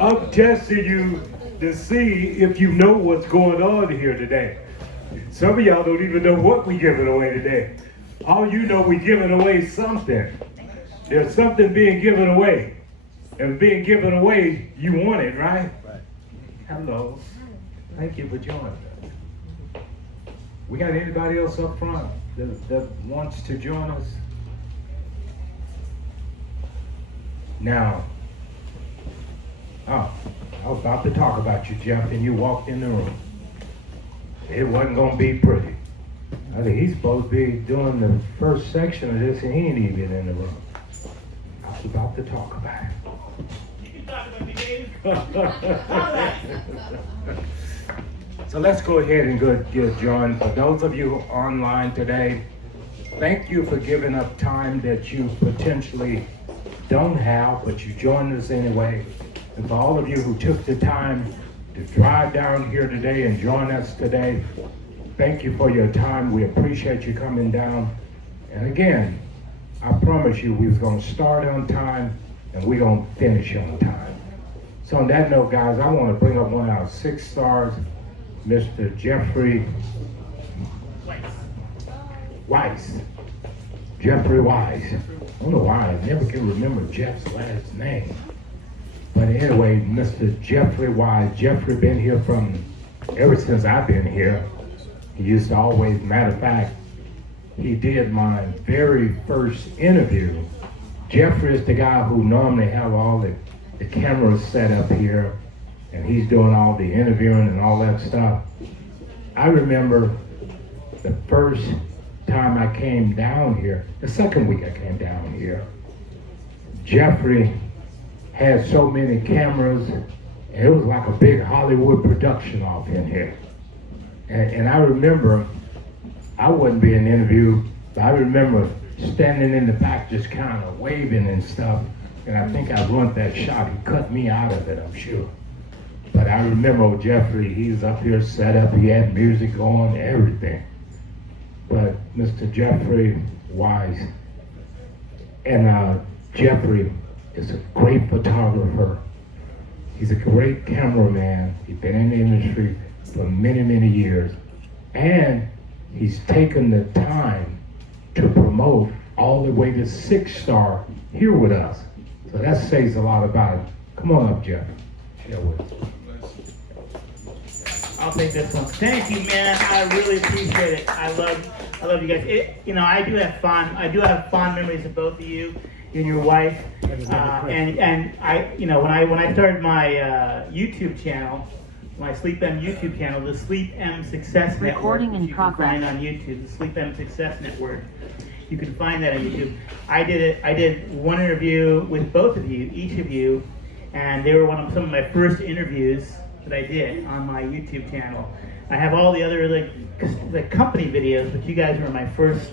I'm testing you to see if you know what's going on here today. Some of y'all don't even know what we're giving away today. All you know, we're giving away something. There's something being given away. And being given away, you want it, right? Right. Hello. Thank you for joining us. We got anybody else up front that wants to join us? Now, I was about to talk about you, Jeff, and you walked in the room. It wasn't going to be pretty. I think he's supposed to be doing the first section of this, and he ain't even in the room. I was about to talk about it. You can talk about me, Dave. So let's go ahead and get John. For those of you online today, thank you for giving up time that you potentially don't have, but you joined us anyway. And for all of you who took the time to drive down here today and join us today, thank you for your time. We appreciate you coming down. And again, I promise you we was going to start on time and we're going to finish on time. So on that note, guys, I want to bring up one of our 6 stars, Mr. Jeffrey Weiss. Jeffrey Weiss. I don't know why I never can remember Jeff's last name. But anyway, Mr. Jeffrey Weiss. Jeffrey been here from ever since I've been here. He used to always, matter of fact, he did my very first interview. Jeffrey is the guy who normally have all the cameras set up here, and he's doing all the interviewing and all that stuff. I remember the first time I came down here, the second week I came down here, Jeffrey had so many cameras, and it was like a big Hollywood production off in here. And I remember, I wasn't being interviewed, but I remember standing in the back just kind of waving and stuff, and I think I ruined that shot. He cut me out of it, I'm sure. But I remember Jeffrey, he's up here set up, he had music going, everything. But Mr. Jeffrey Weiss, and Jeffrey is a great photographer. He's a great cameraman. He's been in the industry for many, many years. And he's taken the time to promote all the way to 6-star here with us. So that says a lot about it. Come on up, Jeff. Share with us. I'll take this one. Thank you, man. I really appreciate it. I love you guys. I do have fond memories of both of you and your wife. And I, when I started my YouTube channel, my SleepM YouTube channel, the SleepM Success Network, Recording in which you can progress. find on YouTube, the SleepM Success Network. You can find that on YouTube. I did one interview with both of you, each of you, and they were some of my first interviews that I did on my YouTube channel. I have all the other like company videos, but you guys were my first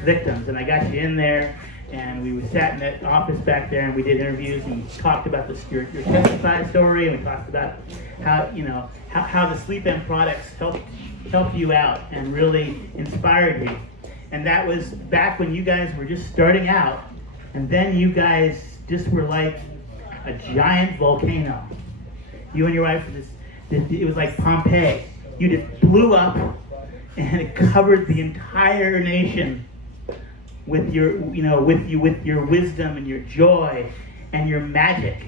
victims, and I got you in there, and we sat in that office back there, and we did interviews and talked about your Testify story, and we talked about how the SleepM products helped you out and really inspired you. And that was back when you guys were just starting out, and then you guys just were like a giant volcano. You and your wife were it was like Pompeii. You just blew up, and it covered the entire nation with your wisdom and your joy and your magic,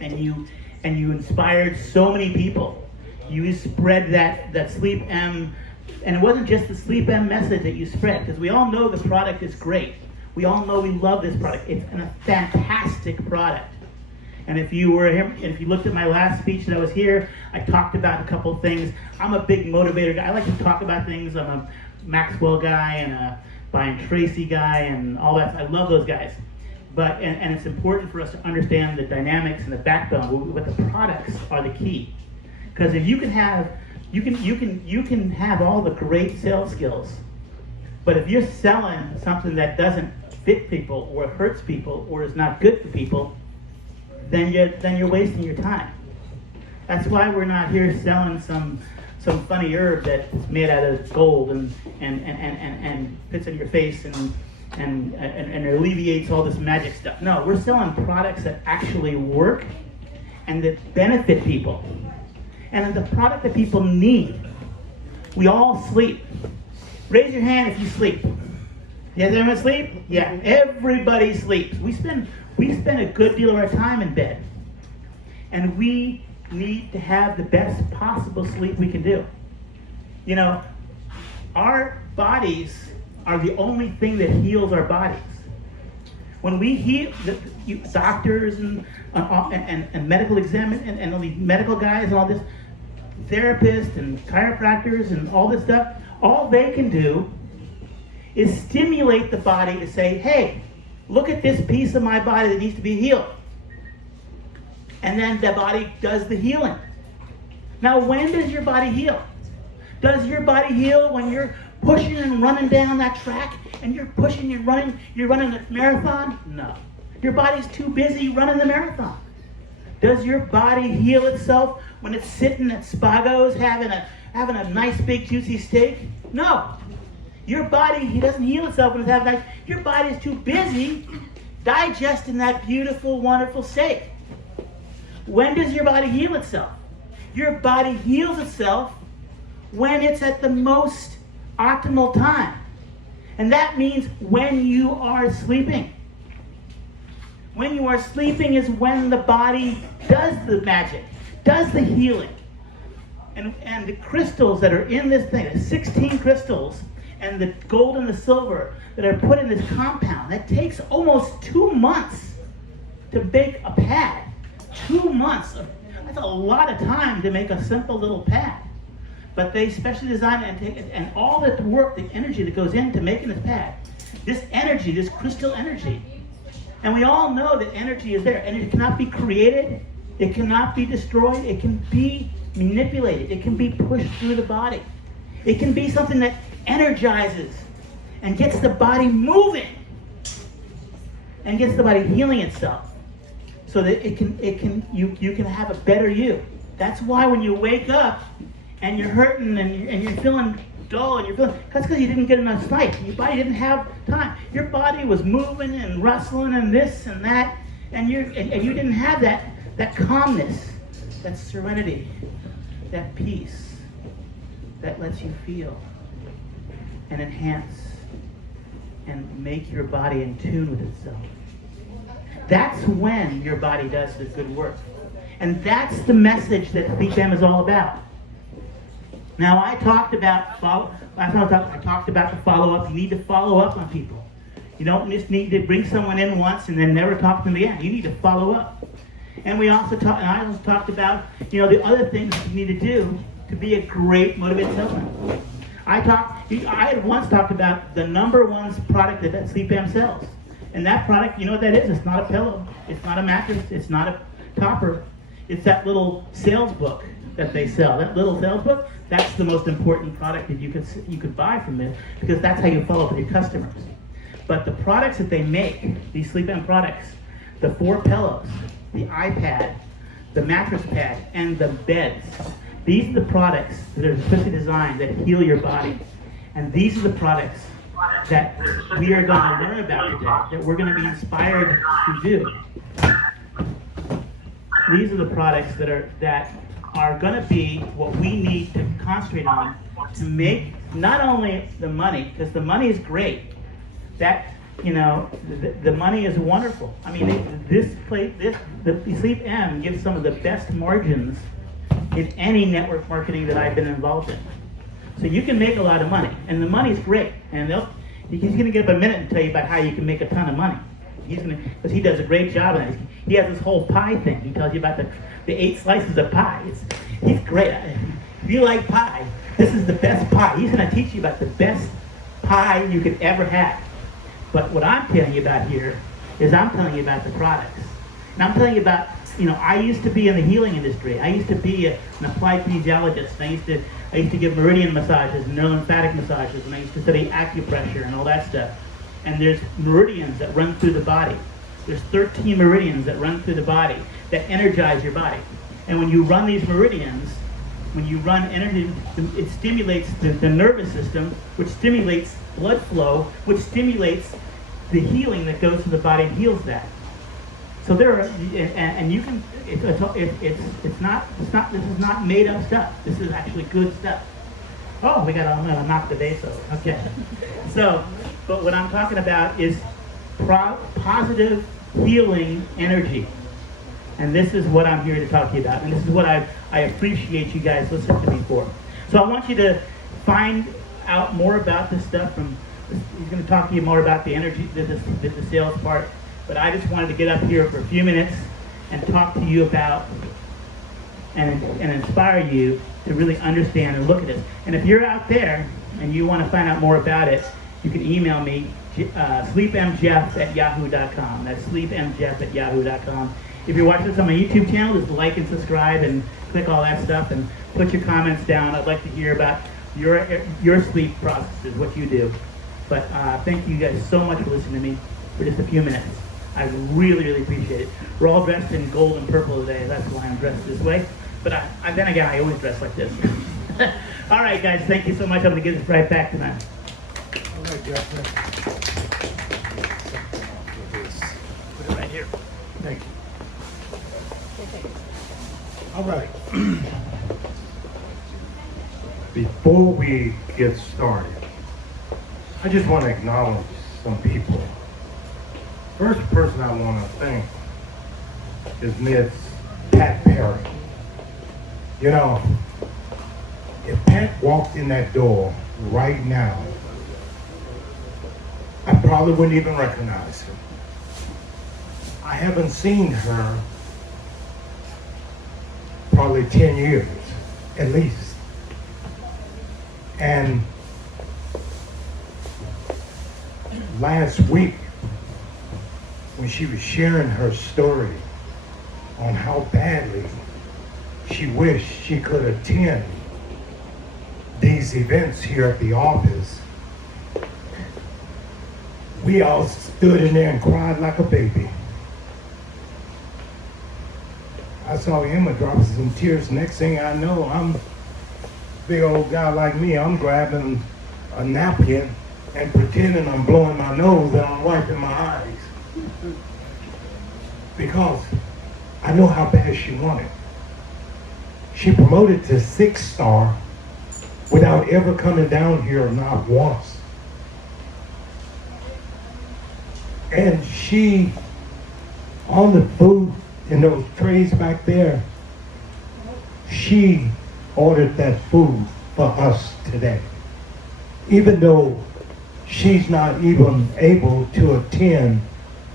and you inspired so many people. You spread that SleepM, and it wasn't just the SleepM message that you spread, because we all know the product is great. We all know we love this product. It's a fantastic product. And if you were here, and if you looked at my last speech that I was here, I talked about a couple of things. I'm a big motivator guy. I like to talk about things. I'm a Maxwell guy and a Brian Tracy guy and all that. I love those guys. But and it's important for us to understand the dynamics and the backbone. But the products are the key. Because if you can have all the great sales skills, but if you're selling something that doesn't fit people or hurts people or is not good for people, then you're wasting your time. That's why we're not here selling some funny herb that's made out of gold and fits in your face and alleviates all this magic stuff. No, we're selling products that actually work and that benefit people. And the product that people need. We all sleep. Raise your hand if you sleep. Does everyone sleep? Yeah, everybody sleeps. We spend a good deal of our time in bed. And we need to have the best possible sleep we can do. You know, our bodies are the only thing that heals our bodies. When we heal, doctors and medical examiners and all these medical guys and all this, therapists and chiropractors and all this stuff, all they can do is stimulate the body to say, hey, look at this piece of my body that needs to be healed. And then the body does the healing. Now, when does your body heal? Does your body heal when you're pushing and running down that track and you're pushing, you're running a marathon? No. Your body's too busy running the marathon. Does your body heal itself when it's sitting at Spago's having a nice big juicy steak? No. Your body doesn't heal itself when it's having nice. Your body's too busy digesting that beautiful, wonderful steak. When does your body heal itself? Your body heals itself when it's at the most optimal time. And that means when you are sleeping. When you are sleeping is when the body does the magic, does the healing. And the crystals that are in this thing, the 16 crystals, and the gold and the silver that are put in this compound, that takes almost 2 months to make a pad. 2 months. That's a lot of time to make a simple little pad. But they specially design it and all the work, the energy that goes into making this pad. This energy, this crystal energy. And we all know that energy is there. Energy cannot be created. It cannot be destroyed. It can be manipulated. It can be pushed through the body. It can be something that energizes and gets the body moving and gets the body healing itself so that you can have a better you. That's why when you wake up and you're hurting and you're feeling dull and that's because you didn't get enough sleep. Your body didn't have time. Your body was moving and rustling and this and that, and you didn't have that calmness, that serenity, that peace that lets you feel and enhance and make your body in tune with itself. That's when your body does the good work. And that's the message that SleepM is all about. Now, I talked about the follow-up. You need to follow up on people. You don't just need to bring someone in once and then never talk to them again. You need to follow up. And I also talked about, the other things you need to do to be a great motivated salesman. I had once talked about the number one product that SleepM sells. And that product, you know what that is? It's not a pillow. It's not a mattress. It's not a topper. It's that little sales book that they sell. That little sales book, that's the most important product that you could buy from it, because that's how you follow up with your customers. But the products that they make, these SleepM products, the 4 pillows, the iPad, the mattress pad, and the beds, these are the products that are especially designed that heal your body. And these are the products that we are going to learn about today, that we're going to be inspired to do. These are the products that are going to be what we need to concentrate on to make not only the money, because the money is great. That, the money is wonderful. I mean, the SleepM gives some of the best margins in any network marketing that I've been involved in. So you can make a lot of money, and the money's great. And he's going to get up a minute and tell you about how you can make a ton of money. Because he does a great job of it. He has this whole pie thing. He tells you about the 8 slices of pie. He's great. If you like pie, this is the best pie. He's going to teach you about the best pie you could ever have. But what I'm telling you about here is I'm telling you about the products. And I'm telling you about, I used to be in the healing industry. I used to be an applied kinesiologist. I used to give meridian massages and neurolymphatic massages, and I used to study acupressure and all that stuff. And there's meridians that run through the body. There's 13 meridians that run through the body that energize your body. And when you run these meridians, when you run energy, it stimulates the nervous system, which stimulates blood flow, which stimulates the healing that goes to the body and heals that. So there are, and you can, it's not, this is not made up stuff. This is actually good stuff. Oh, we got to knock the base over. Okay. So, but what I'm talking about is positive healing energy. And this is what I'm here to talk to you about. And this is what I appreciate you guys listening to me for. So I want you to find out more about this stuff from, he's going to talk to you more about the energy, the sales part. But I just wanted to get up here for a few minutes and talk to you about and inspire you to really understand and look at this. And if you're out there and you want to find out more about it, you can email me, sleepmjeff@yahoo.com. That's sleepmjeff@yahoo.com. If you're watching this on my YouTube channel, just like and subscribe and click all that stuff and put your comments down. I'd like to hear about your sleep processes, what you do. But thank you guys so much for listening to me for just a few minutes. I really, really appreciate it. We're all dressed in gold and purple today. That's why I'm dressed this way. But then again, I always dress like this. All right, guys, thank you so much. I'm going to give this right back to them. All right, Jeffrey. Put it right here. Thank you. All right. Before we get started, I just want to acknowledge some people. First person I want to thank is Miss Pat Perry. You know, if Pat walked in that door right now, I probably wouldn't even recognize her. I haven't seen her probably 10 years, at least. And last week, when she was sharing her story on how badly she wished she could attend these events here at the office, we all stood in there and cried like a baby. I saw Emma drop some tears. Next thing I know, I'm a big old guy like me. I'm grabbing a napkin and pretending I'm blowing my nose and I'm wiping my eyes. Because I know how bad she wanted. She promoted to 6-star without ever coming down here, not once. And she, on the food in those trays back there, she ordered that food for us today. Even though she's not even able to attend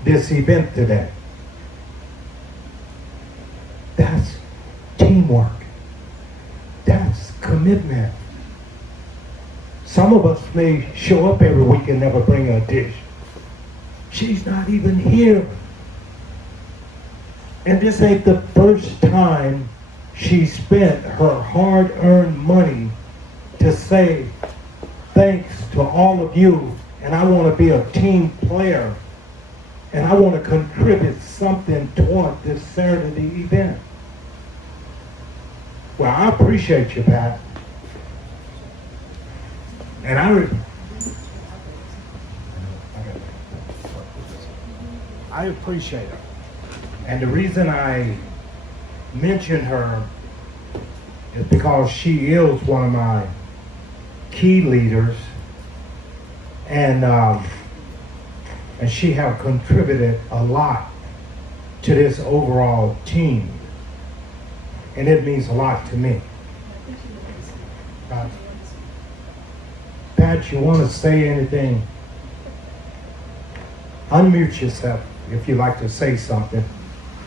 this event today. That's teamwork. That's commitment. Some of us may show up every week and never bring a dish. She's not even here. And this ain't the first time she spent her hard-earned money to say thanks to all of you, and I want to be a team player, and I want to contribute something toward this Saturday event. Well, I appreciate you, Pat. And I appreciate her. And the reason I mention her is because she is one of my key leaders, and she have contributed a lot to this overall team, and it means a lot to me. Pat, you want to say anything? Unmute yourself if you'd like to say something.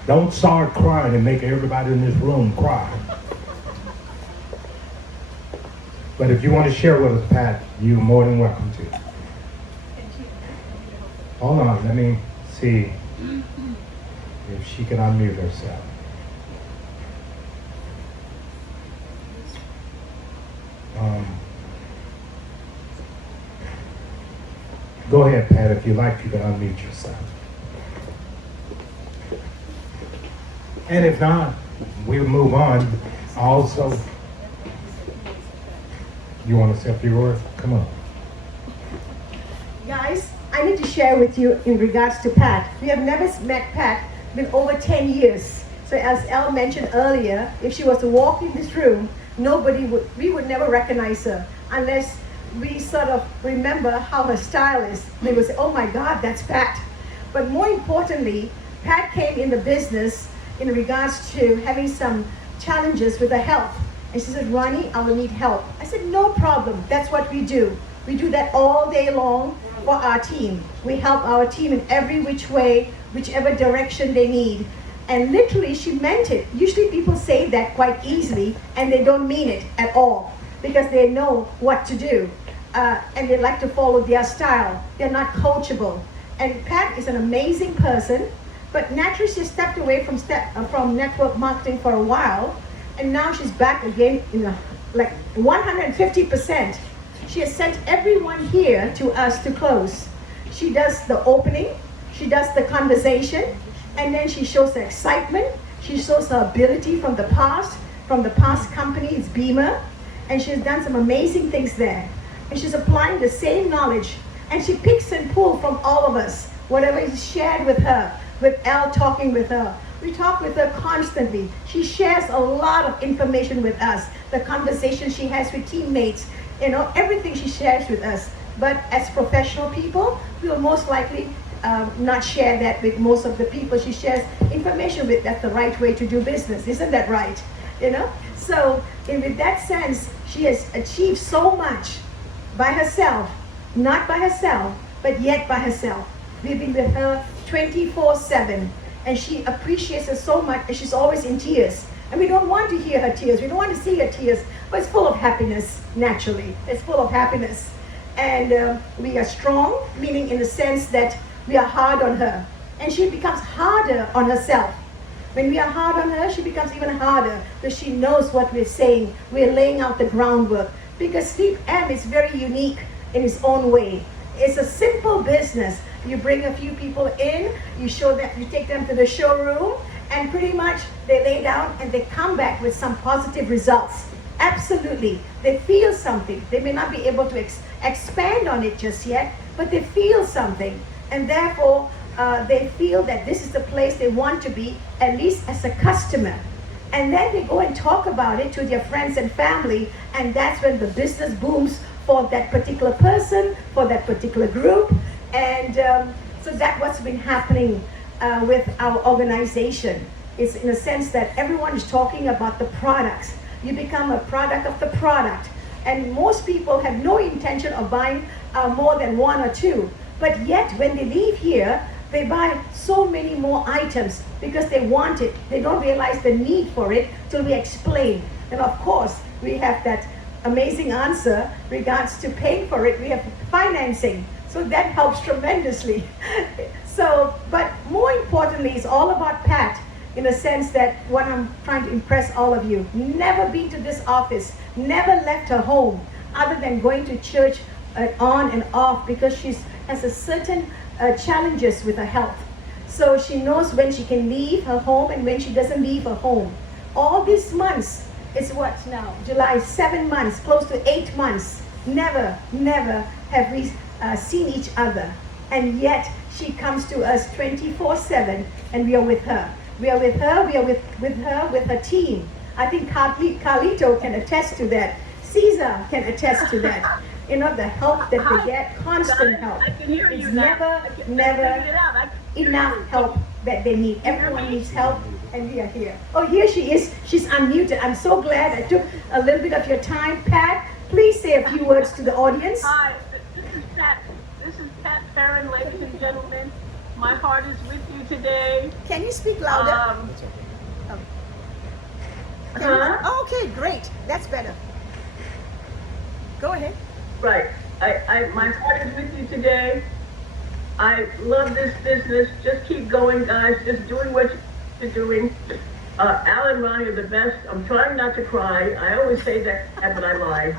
Don't start crying and make everybody in this room cry. But if you want to share with us, Pat, you're more than welcome to. Hold on, let me see if she can unmute herself. Go ahead, Pat, if you like, you can unmute yourself. And if not, we'll move on. Also, you want to say a few words? Come on. Guys, I need to share with you in regards to Pat. We have never met Pat in over 10 years. So as Elle mentioned earlier, if she was to walk in this room, we would never recognize her unless we sort of remember how her style is. They would say, oh my God, that's Pat. But more importantly, Pat came in the business in regards to having some challenges with her health. And she said, Ronnie, I will need help. I said, no problem, that's what we do. We do that all day long for our team. We help our team in every which way, whichever direction they need. And literally, she meant it. Usually people say that quite easily, and they don't mean it at all, because they know what to do. And they like to follow their style. They're not coachable. And Pat is an amazing person, but naturally she stepped away from network marketing for a while, and now she's back again in like 150%. She has sent everyone here to us to close. She does the opening, she does the conversation, and then she shows the excitement. She shows her ability from the past company, it's Beamer, and she's done some amazing things there. And she's applying the same knowledge, and she picks and pulls from all of us, whatever is shared with her, with Elle talking with her. We talk with her constantly. She shares a lot of information with us, the conversation she has with teammates, everything she shares with us. But as professional people, we will most likely not share that with most of the people she shares information with. That's the right way to do business. Isn't that right? So with that sense, she has achieved so much by herself, not by herself, but yet by herself. We've been with her 24/7, and she appreciates us so much, and she's always in tears. And we don't want to hear her tears, we don't want to see her tears, but it's full of happiness, naturally. It's full of happiness. And we are strong, meaning in the sense that we are hard on her, and she becomes harder on herself. When we are hard on her, she becomes even harder, because she knows what we're saying. We're laying out the groundwork, because SleepM is very unique in its own way. It's a simple business. You bring a few people in, you take them to the showroom, and pretty much they lay down and they come back with some positive results. Absolutely. They feel something. They may not be able to expand on it just yet, but they feel something. And therefore, they feel that this is the place they want to be, at least as a customer. And then they go and talk about it to their friends and family, and that's when the business booms for that particular person, for that particular group. And so that's what's been happening with our organization. It's in a sense that everyone is talking about the products. You become a product of the product. And most people have no intention of buying more than one or two. But yet, when they leave here, they buy so many more items because they want it. They don't realize the need for it till we explain. And of course, we have that amazing answer regards to paying for it. We have financing. So that helps tremendously. But more importantly, it's all about Pat, in the sense that what I'm trying to impress all of you, never been to this office, never left her home, other than going to church on and off, because she has a certain challenges with her health. So she knows when she can leave her home and when she doesn't leave her home. All these months, it's what now? July, 7 months, close to 8 months. Never have we seen each other. And yet she comes to us 24/7, and we are with her. We are with her, we are with her, with her team. I think Carlito can attest to that. Caesar can attest to that. The help that they get, constant help. I can hear you It's now. never enough help that they need. Everyone needs help, and we are here. Oh, here she is. She's unmuted. I'm so glad I took a little bit of your time. Pat, please say a few words to the audience. Hi, this is Pat. This is Pat Farron, ladies and gentlemen. My heart is with you today. Can you speak louder? Oh, okay, great. That's better. Go ahead. Right. My heart is with you today. I love this business. Just keep going, guys. Just doing what you're doing. Al and Ronnie are the best. I'm trying not to cry. I always say that, but I lie.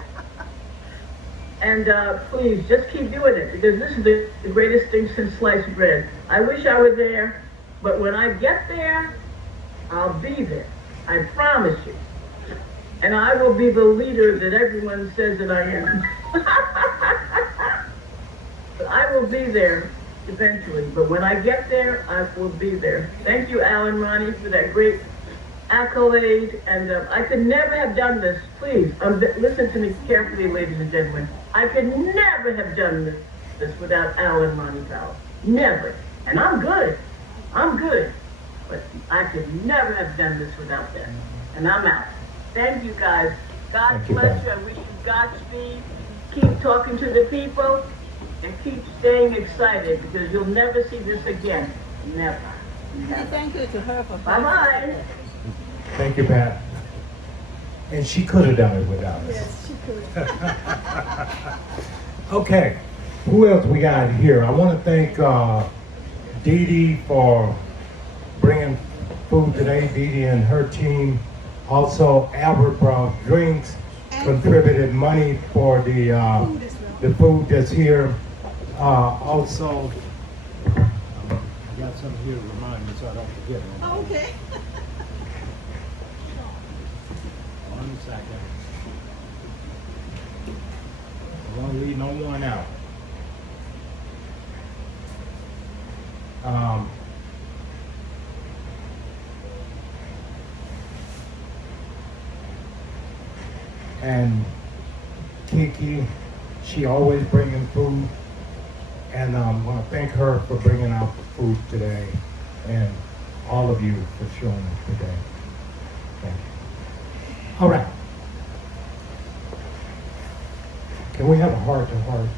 And please, just keep doing it, because this is the greatest thing since sliced bread. I wish I were there, but when I get there, I'll be there. I promise you. And I will be the leader that everyone says that I am. I will be there eventually, but when I get there, I will be there. Thank you, Alan Ronnie, for that great accolade, and I could never have done this. Please, listen to me carefully, ladies and gentlemen. I could never have done this without Alan Ronnie Powell. Never. And I'm good. I'm good. But I could never have done this without them. And I'm out. Thank you, guys. God bless you. I wish you Godspeed. Keep talking to the people and keep staying excited because you'll never see this again. Never. Thank you to her for Bye-bye. Thank you, Pat. And she could have done it without us. Yes, she could. Okay, who else we got here? I want to thank Dee Dee for bringing food today. Dee Dee and her team. Also, Albert brought drinks, contributed money for the food that's here. Also, I got something here to remind me so I don't forget. Oh, okay. One second. I won't leave no one out. And Kiki, she always bringing food, and I want to thank her for bringing out food today, and all of you for showing up today. Thank you. All right. Can we have a heart-to-heart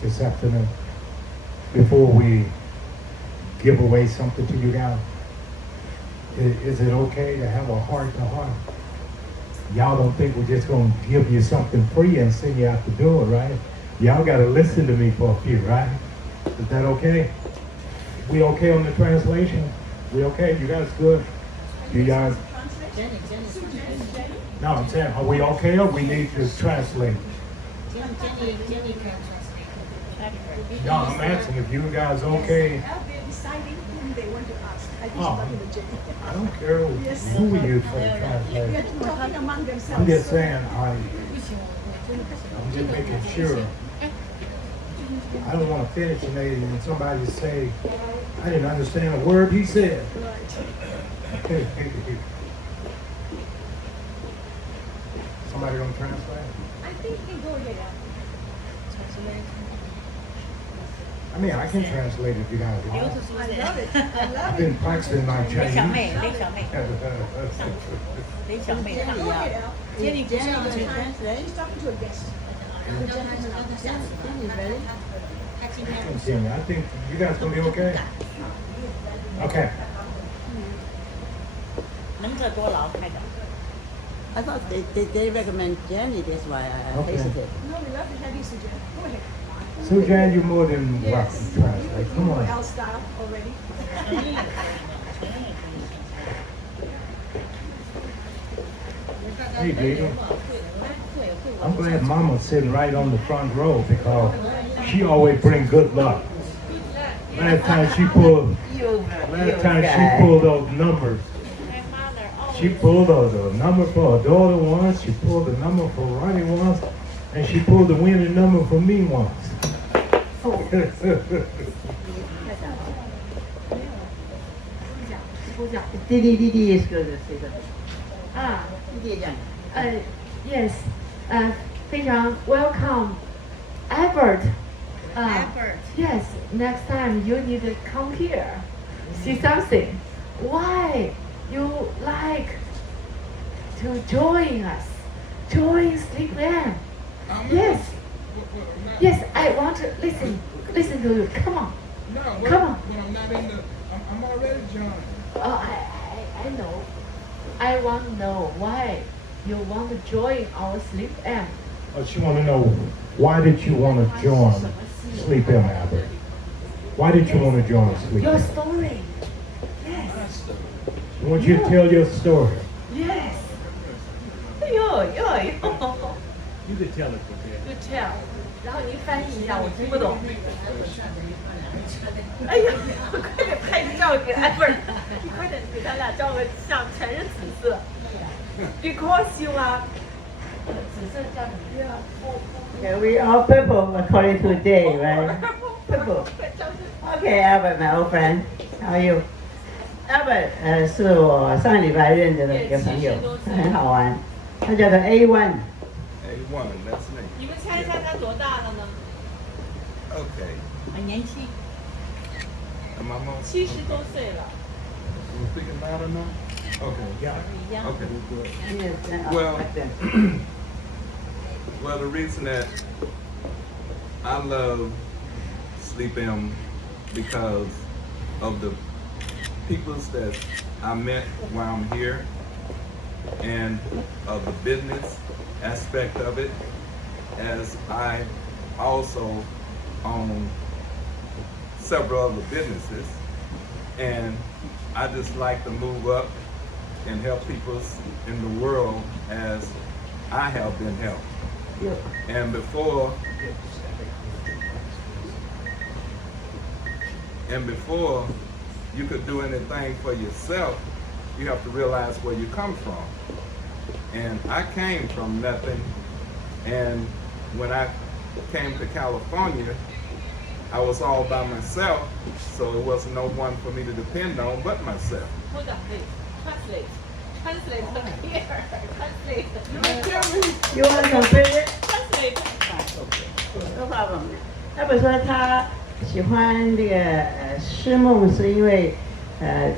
this afternoon before we give away something to you guys? Is it okay to have a heart-to-heart? Y'all don't think we're just going to give you something free and send you out the door, right? Y'all got to listen to me for a few, right? Is that okay? We okay on the translation? We okay? You guys good? You guys? No, I'm saying, are we okay or we need to translate? Jenny can translate. No, I'm asking if you guys okay. They're deciding whom they want to ask. I think she's Oh, talking to Jenny. I don't care who we use for the They're translation. talking among themselves. I'm just saying, I'm just making sure. I don't want to finish and then somebody say, I didn't understand a word he said. Somebody gonna translate? I think you can go ahead. I mean, I can translate if you guys want. I love it. I love I've it. been practicing my 李小 Chinese. 妹，李小妹，李小妹， Go ahead, Al. Jenny can translate. She's talking to a guest. Jenny ready? Continue. I think you guys gonna be okay? Okay. 能者多劳，开的。I thought they recommend Jenny, that's why I Okay. hesitated. No, we love to have you, Sujan. Go ahead. Suzanne, you're more than welcome Yes. to translate. You Come know on. Al style already. Hey, baby. I'm glad Mama's sitting right on the front row because she always bring good luck. Last time she pulled those numbers. She pulled the number for her daughter once, she pulled the number for Ronnie once, and she pulled the winning number for me once. Didi is good. Yes, 非常 welcome, Albert. Albert. Yes, next time you need to come here, see something. Why you like to join us? Join SleepM. Yes. Yes, I want to listen to you. Come on. No, Come on. But I'm not in the. I'm already joined. Oh, I know. I want to know why you want to join our SleepM. Oh, she want to know, why did you want to join SleepM, Albert? Why did you want to join Your SleepM? story. Yes. I want you to tell your story. Yes. Yo. You can tell it, You tell. 然后您翻译一下，我听不懂。哎呀，快点拍照给艾不是，你快点给咱俩照个相，全是紫色。Because you are Okay, we all purple according to day, right? Purple. Okay, Albert, my old friend, how are you? Albert，是我上礼拜认得的一个朋友，他很好玩，他叫做 A1。A1, that's me. 你们猜一猜他多大了呢？ Okay. 很年轻，Am I more? ，70多岁了。 You speaking loud enough? Okay. 一样。 Okay. Well, well, the reason that I love SleepM because of the peoples that I met while I'm here and of the business aspect of it, as I also own several other businesses, and I just like to move up and help people in the world as I have been helped. And before you could do anything for yourself, you have to realize where you come from. And I came from nothing, and when I came to California, I was all by myself, so it wasn't no one for me to depend on but myself. Hold on, wait. Translate here. Translate. You want to complete it? Translate. No problem. 他本说他喜欢这个诗梦，是因为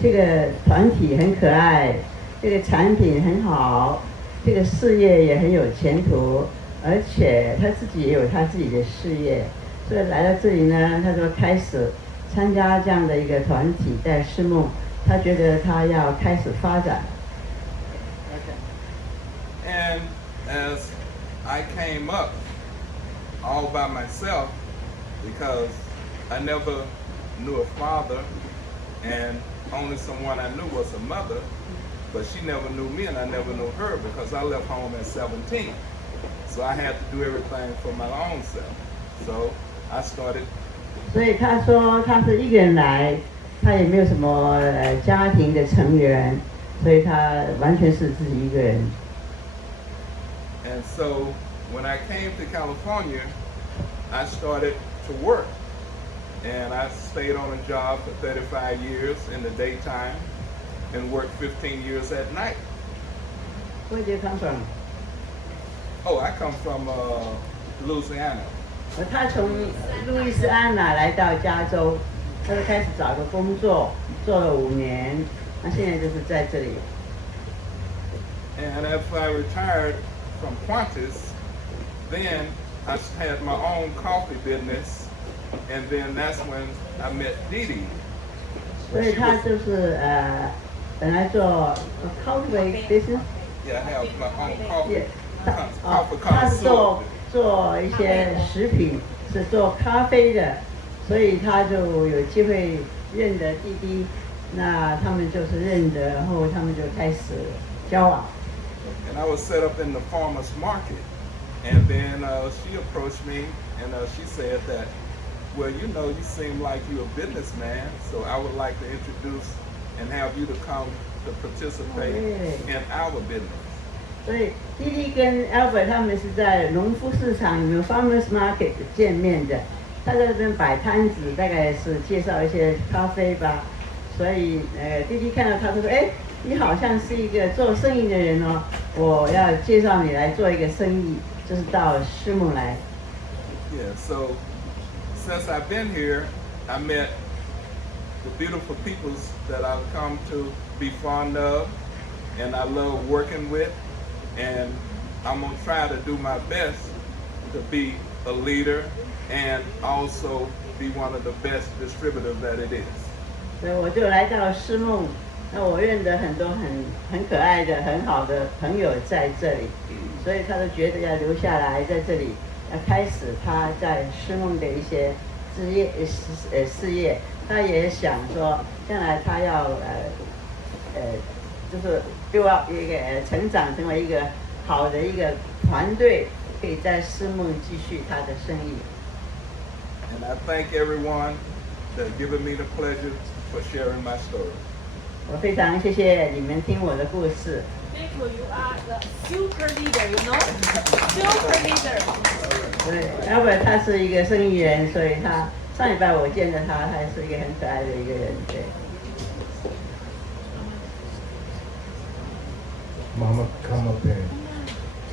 这个团体很可爱，这个产品很好，这个事业也很有前途，而且他自己也有他自己的事业，所以来到这里呢，他说开始参加这样的一个团体在诗梦，他觉得他要开始发展。And as I came up all by myself, because I never knew a father, and only someone I knew was a mother, but she never knew me and I never knew her because I left home at 17. So I had to do everything for my own self. So I started. 所以他说他是一个人来，他也没有什么家庭的成员，所以他完全是自己一个人。And so when I came to California, I started to work. And I stayed on a job for 35 years in the daytime and worked 15 years at night. Where do you come from? Oh, I come from Louisiana. 他从路易斯安那来到加州，他就开始找个工作，做了5年，那现在就是在这里。And after I retired from Qantas, then I had my own coffee business, and then that's when I met Dee Dee. 所以他就是本来做 coffee business。 Yeah, I have my own coffee. 他是做一些食品，是做咖啡的，所以他就有机会认得弟弟，那他们就是认得，然后他们就开始交往。And I was set up in the farmer's market, and then she approached me, and she said that, well, you know, you seem like you're a businessman, so I would like to introduce and have you to come to participate in our business. 所以弟弟跟 Albert 他们是在农夫市场里面 farmers market 见面的，他在这边摆摊子，大概是介绍一些咖啡吧。所以弟弟看到他说，哎，你好像是一个做生意的人哦，我要介绍你来做一个生意，就是到诗梦来。Yeah, so since I've been here, I met the beautiful peoples that I've come to be fond of, and I love working with. And I'm going to try to do my best to be a leader and also be one of the best distributors that it is. 所以我就来到诗梦，那我认得很多很可爱的、很好的朋友在这里，所以他就觉得要留下来在这里，要开始他在诗梦的一些事业。他也想说，将来他要就是就要一个成长成为一个好的一个团队，可以在诗梦继续他的生意。And I thank everyone that given me the pleasure for sharing my story. 我非常谢谢你们听我的故事。非 Nico, you are the super leader, you know? Super leader. 对 ，Albert 他是一个生意人，所以他上礼拜我见着他，他也是一个很可爱的一个人，对。Mama, come up and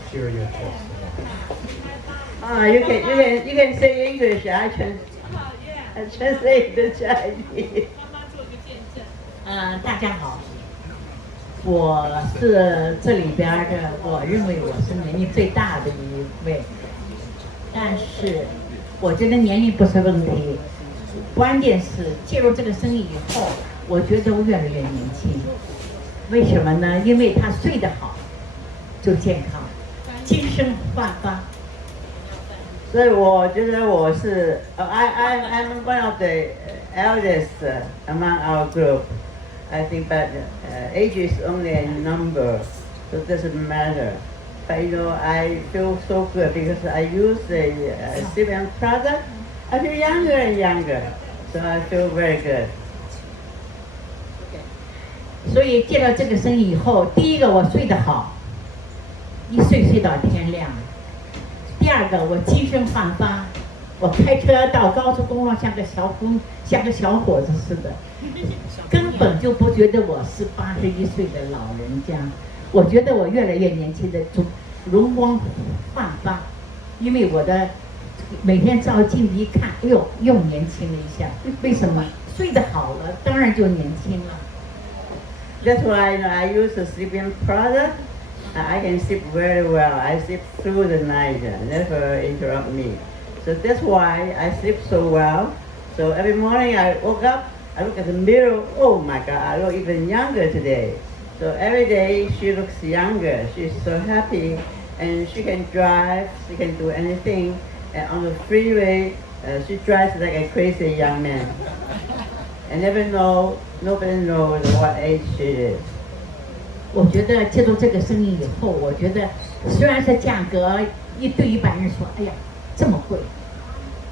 share your testimony. You can say English. I Yeah. translate the Chinese. 妈妈做个见证。大家好，我是这里边的，我认为我是年龄最大的一位，但是我觉得年龄不是问题，关键是介入这个生意以后，我觉得我越来越年轻。为什么呢？因为他睡得好，就健康，精神焕发。所以我觉得我是I'm one of the eldest among our group. I think, but age is only a number, so it doesn't matter. But I feel so good because I use the SleepM product. I feel younger and younger, so I feel very good. 所以介绍这个生意以后，第一个我睡得好，一睡到天亮；第二个我精神焕发，我开车到高速公路像个小伙子似的，根本就不觉得我是81岁的老人家，我觉得我越来越年轻的容光焕发，因为我的每天照镜子一看，哎呦，又年轻了一下。为什么？睡得好了，当然就年轻了。That's why I use the SleepM product. I can sleep very well. I sleep through the night, never interrupt me. So that's why I sleep so well. So every morning I woke up, I look at the mirror. Oh my God, I look even younger today. So every day she looks younger. She's so happy, and she can drive. She can do anything. And on the freeway, she drives like a crazy young man. I never know. Nobody knows what age she is. 我觉得接触这个生意以后，我觉得虽然是价格对一般人说，哎呀，这么贵，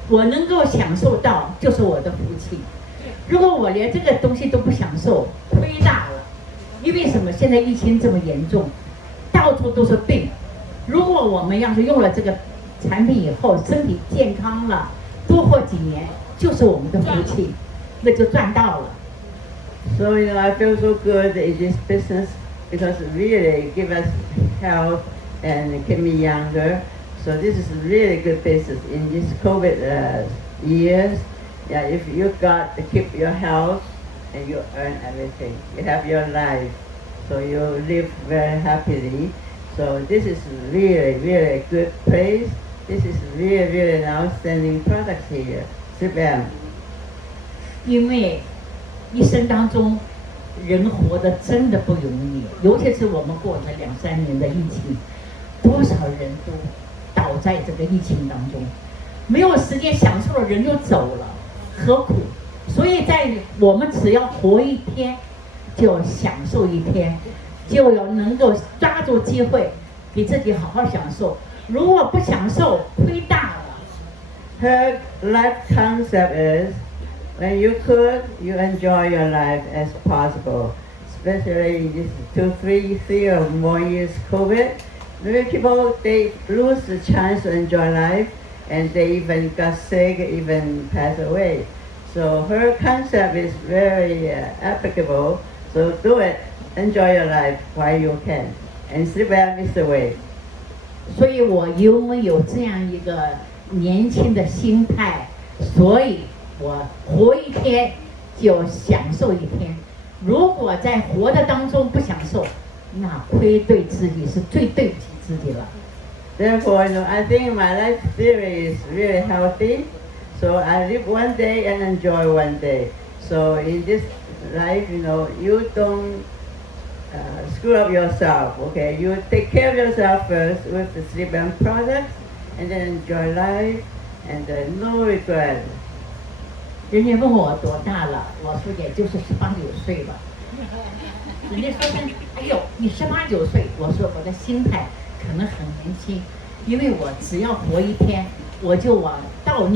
我能够享受到就是我的福气。如果我连这个东西都不享受，亏大了。因为什么？现在疫情这么严重，到处都是病。如果我们要是用了这个产品以后，身体健康了，多活几年，就是我们的福气，那就赚到了。So I feel so good in this business because it really give us health and keep me younger. So this is really good business in this COVID years. Yeah, if you got to keep your health and you earn everything, you have your life, so you live very happily. So this is really, really a good place. This is really, really an outstanding product here, SleepM. 因为一生当中，人活得真的不容易，尤其是我们过了2-3年的疫情，多少人都倒在这个疫情当中，没有时间享受了，人就走了，何苦？所以在我们只要活一天，就享受一天，就要能够抓住机会，给自己好好享受。如果不享受，亏大了。Her life concept is when you could, you enjoy your life as possible, especially in this 3 or more years COVID. Many people, they lose the chance to enjoy life, and they even got sick, even passed away. So her concept is very applicable. So do it, enjoy your life while you can, and SleepM is the way. 所以我因为有这样一个年轻的心态，所以我活一天就享受一天。如果在活的当中不享受，那亏对自己是最对不起自己了。Therefore, I think my life theory is really healthy. So I live one day and enjoy one day. So in this life, you don't screw up yourself, okay? You take care of yourself first with the SleepM products, and then enjoy life, and no regret. 人家问我多大了，我说也就是18-19岁吧。人家说哎呦，你18-19岁，我说我的心态可能很年轻，因为我只要活一天，我就往道的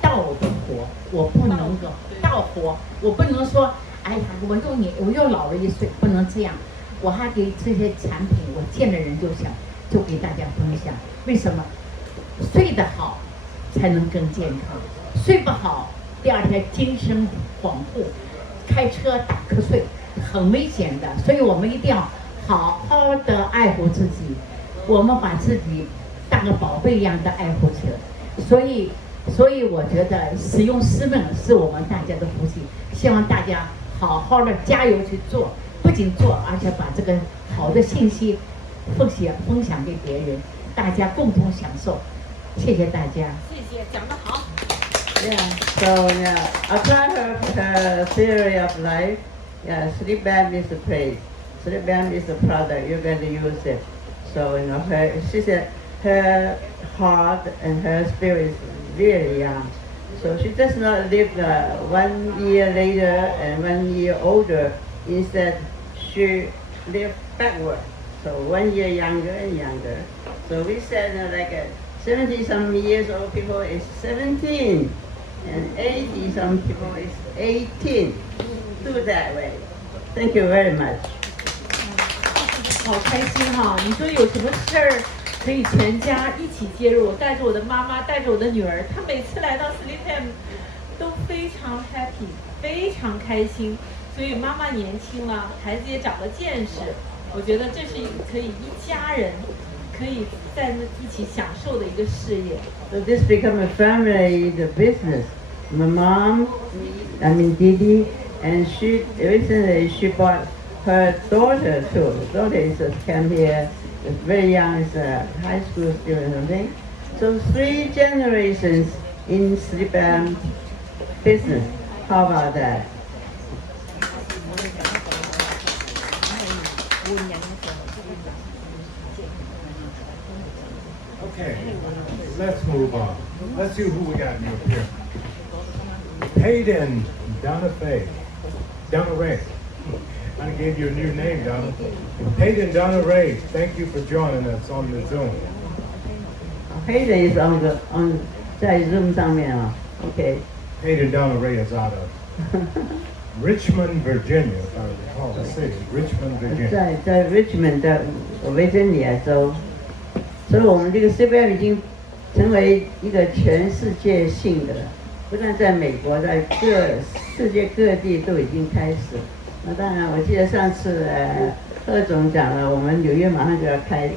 活，我不能够倒活，我不能说，哎呀，我又老了1岁，不能这样。我还给这些产品，我见了人就给大家分享。为什么？睡得好才能更健康，睡不好，第二天精神恍惚，开车打瞌睡，很危险的。所以我们一定要好好的爱护自己，我们把自己当个宝贝一样的爱护起来。所以我觉得使用SleepM是我们大家的福气，希望大家好好的加油去做，不仅做，而且把这个好的信息分享给别人，大家共同享受。谢谢大家。谢谢，讲得好。Yeah, so yeah, apply her theory of life. Yeah, SleepM is a place. SleepM is a product. You're going to use it. So she said her heart and her spirit is really young. So she does not live 1 year later and 1 year older. Instead, she lived backward. So 1 year younger and younger. So we said 70-some years old people is 17, and 80-some people is 18. Do that way. Thank you very much. 好开心哈！你说有什么事儿可以全家一起介入？我带着我的妈妈，带着我的女儿，她每次来到 SleepM 都非常 happy， 非常开心。所以妈妈年轻了，孩子也长了见识，我觉得这是可以一家人可以在那一起享受的一个事业。So this become a family the business. My mom, Didi, and she recently she bought her daughter too. The daughter came here, is very young, is a high school student or something. So 3 generations in SleepM business. How about that? Okay, let's move on. Let's see who we got new here. Hayden Donna Ray. I gave you a new name, Donna. Hayden Donna Ray, thank you for joining us on the Zoom. Hayden is on 在 Zoom 上面啊 OK. Hayden Donna Ray is out of Richmond, Virginia, if I recall the city. Richmond, Virginia. 在 Richmond 的维珍尼亚州，所以我们这个 SleepM 已经成为一个全世界性的，不但在美国，在世界各地都已经开始。那当然，我记得上次贺总讲了，我们纽约马上就要开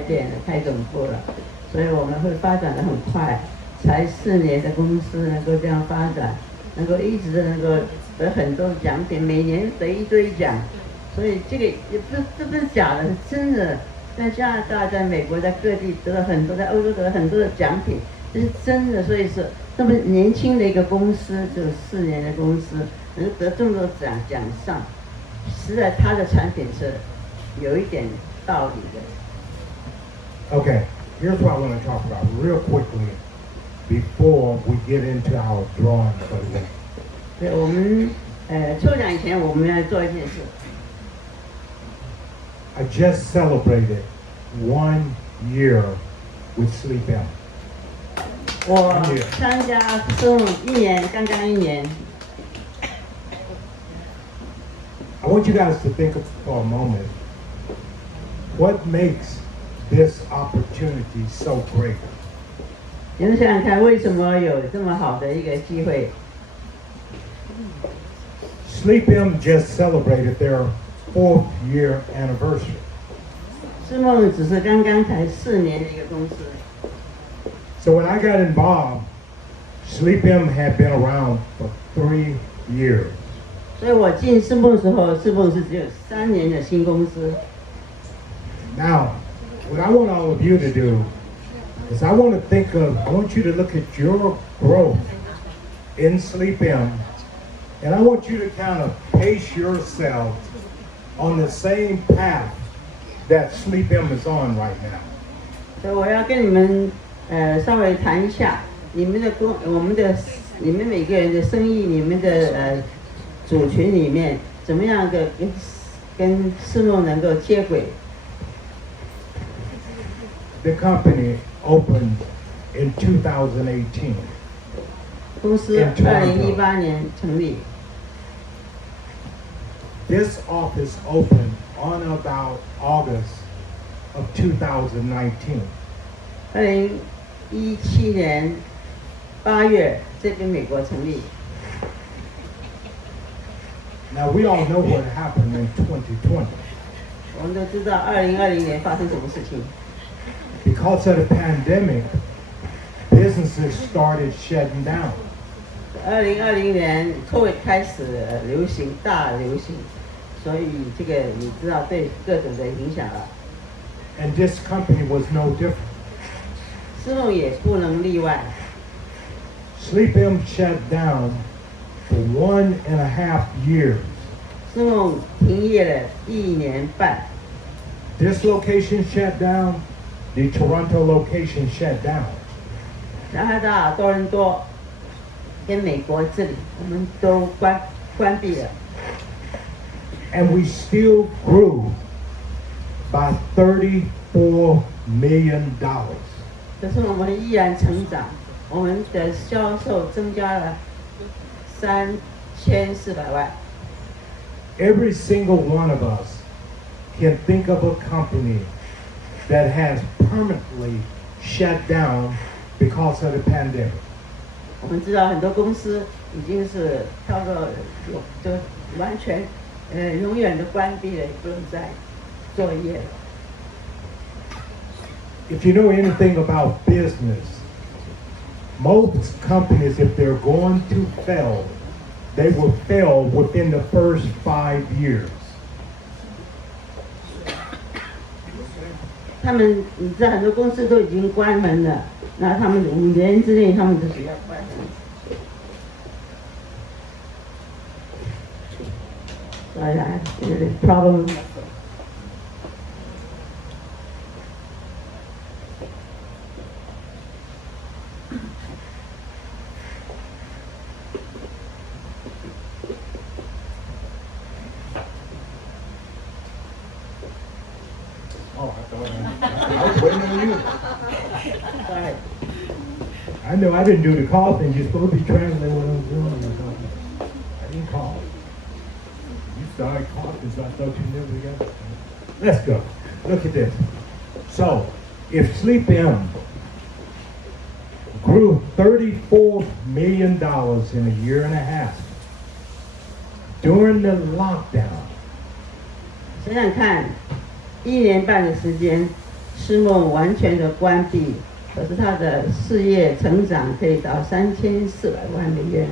店了，开总部了，所以我们会发展得很快。才4年的公司能够这样发展，能够一直能够得很多奖品，每年得一堆奖，所以这个也不是假的，是真的。在加拿大、在美国、在各地得了很多，在欧洲得了很多的奖品，这是真的。所以是这么年轻的一个公司，只有4年的公司，能够得这么多奖项，实在它的产品是有一点道理的。Okay, here's what I want to talk about real quickly before we get into our drawing for the week. 对，我们抽奖以前我们要做一件事。I just celebrated 1 year with SleepM. 我参加SleepM 1年，刚刚1年。I want you guys to think for a moment, what makes this opportunity so great? 你们想想看，为什么有这么好的一个机会 SleepM just celebrated their 4th year anniversary. SleepM 只是刚刚才4年的一个公司。So when I got involved, SleepM had been around for 3 years. 所以我进SleepM的时候，SleepM是只有3年的新公司。Now, what I want all of you to do is I want you to look at your growth in SleepM, and I want you to kind of pace yourself on the same path that SleepM is on right now. 所以我要跟你们稍微谈一下你们每个人的生意，你们的组群里面怎么样的跟SleepM能够接轨。The company opened in 2018. 公司2018年成立。This office opened on about August of 2019. 2017年8月，这边美国成立。 Now we all know what happened in 2020. 我们都知道2020年发生什么事情。 Because of the pandemic, businesses started shutting down. 2020年 COVID 开始流行大流行，所以这个你知道对各种的影响了。 And this company was no different. 思梦也不能例外。 SleepM shut down for 1.5 years. 思梦停业了1年半。 This location shut down, the Toronto location shut down. 加拿大多伦多跟美国这里，我们都关闭了。 And we still grew by $34 million. 可是我们依然成长，我们的销售增加了3400万。 Every single one of us can think of a company that has permanently shut down because of the pandemic. 我们知道很多公司已经是差不多就完全永远的关闭了，不能再作业了。 If you know anything about business, most companies, if they're going to fail, they will fail within the first 5 years. 他们你知道很多公司都已经关门了，那他们5年之内他们就是要关门。所以啊，这个 problem。 Oh, I was waiting on you. Sorry. I know I didn't do the coughing. You're supposed to be translating what I was doing. I didn't cough. You started coughing, so I thought you never got it. Let's go. Look at this. So, if SleepM grew $34 million in a year and a half during the lockdown, 想想看，1年半的时间，世梦完全的关闭，可是它的事业成长可以到3400万美元。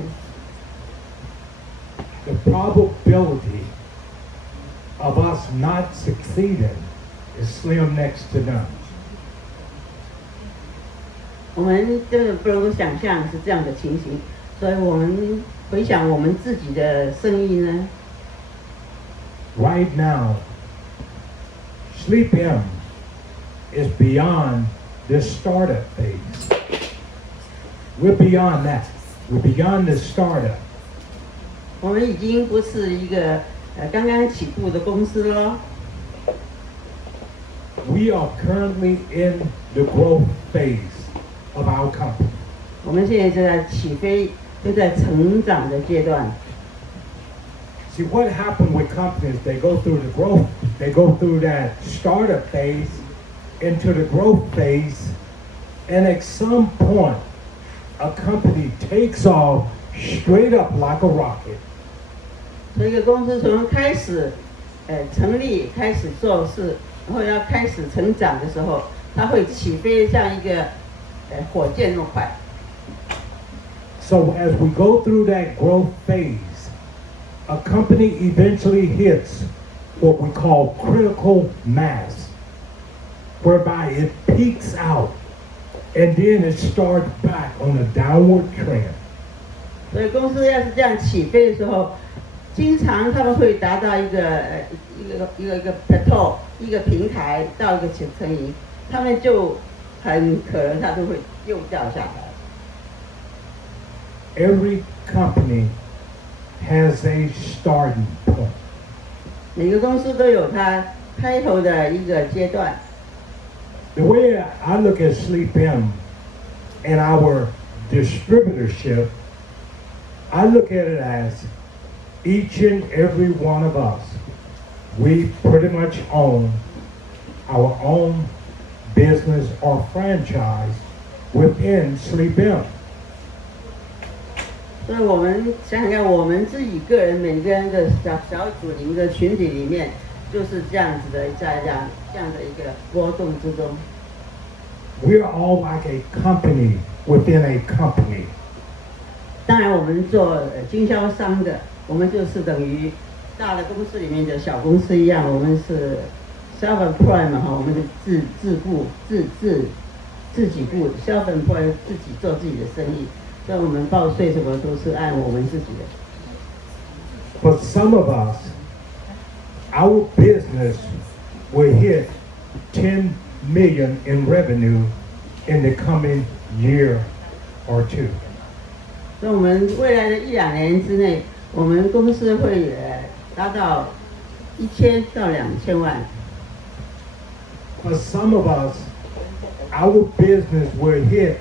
the probability of us not succeeding is slim next to none. 我们真的不能够想象是这样的情形，所以我们回想我们自己的生意呢， Right now, SleepM is beyond this startup phase. We're beyond that. We're beyond the startup. 我们已经不是一个刚刚起步的公司咯。 We are currently in the growth phase of our company. 我们现在就在起飞，就在成长的阶段。 See, what happened with companies, they go through the growth, they go through that startup phase into the growth phase, and at some point, a company takes off straight up like a rocket. 所以一个公司从开始成立、开始做事，然后要开始成长的时候，它会起飞像一个火箭那么快。 So as we go through that growth phase, a company eventually hits what we call critical mass, whereby it peaks out and then it starts back on a downward trend. 所以公司要是这样起飞的时候，经常他们会达到一个plateau， 一个平台到一个层级，他们就很可能它都会又掉下来。 Every company has a starting point. 每个公司都有它开头的一个阶段。 The way I look at SleepM and our distributorship, I look at it as each and every one of us we pretty much own our own business or franchise within SleepM. 所以我们想想看，我们自己个人每个人的小组里面的群体里面，就是这样子的，在这样的一个波动之中。We are all like a company within a company. 当然，我们做经销商的，我们就是等于大的公司里面的小公司一样，我们是 self-employed 嘛哈，我们是自己雇 self-employed 自己做自己的生意，所以我们报税什么都是按我们自己的。For some of us, our business will hit 10 million in revenue in the coming year or two. 所以我们未来的1-2年之内，我们公司会达到1000到2000万。For some of us, our business will hit